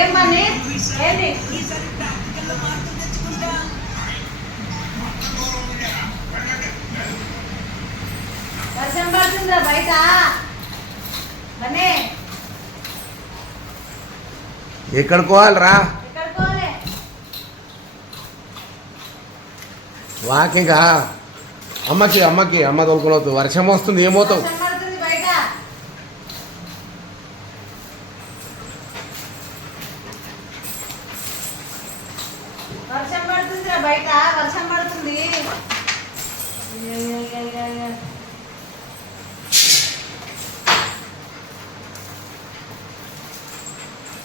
ఏమని ఏంటి వర్షం పడుతుందా బయట ఎక్కడికి పోవాలరా? వాకింగ్ అమ్మ తోలుకుని వర్షం వస్తుంది ఏమవుతావు? వర్షం పడుతుంది బయట వర్షం పడుతుంది.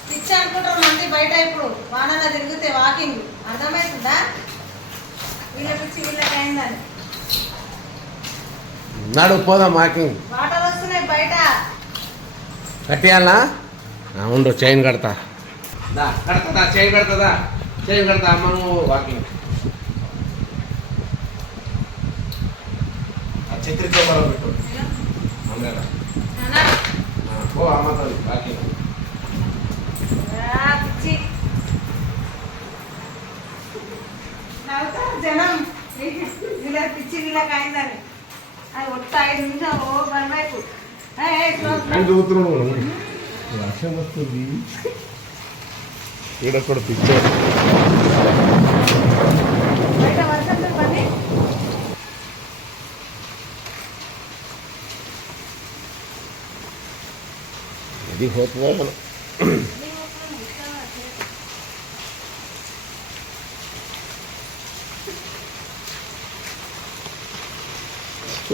పిచ్చి అనుకుంటారు మంది బయట ఇప్పుడు వానలో తిరిగితే వాకింగ్ అర్థమవుతుందా? వీళ్ళ పిచ్చి వీళ్ళకి అయిందని నాడు పోదాం వాకింగ్. వాటర్ వస్తున్నాయి బయట. కట్టేయాలా? ఉండు చైన్ కడతా. చైన్ కడతా అమ్మ నువ్వు వాకింగ్. చక్రి చోపలో పెట్టు ఓ అమ్మతో వాకింగ్. పిచ్చి జనం వీళ్ళ పిచ్చి వీళ్ళకి అయిందని అది ఒక్క 5 నిమిషం ఓ బలమైపు వర్షం వస్తుంది ఈడ కూడా పిచ్చే బయట వర్షం పని. ఇది పోతుందా మనం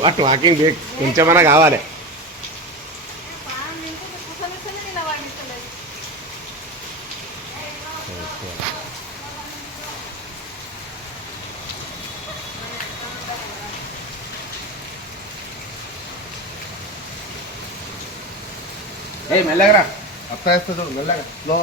అటు వాకింగ్ కొంచెమన్నా కావాలి. మెల్లగరా అత్త వేస్తుంది మెల్లగా లో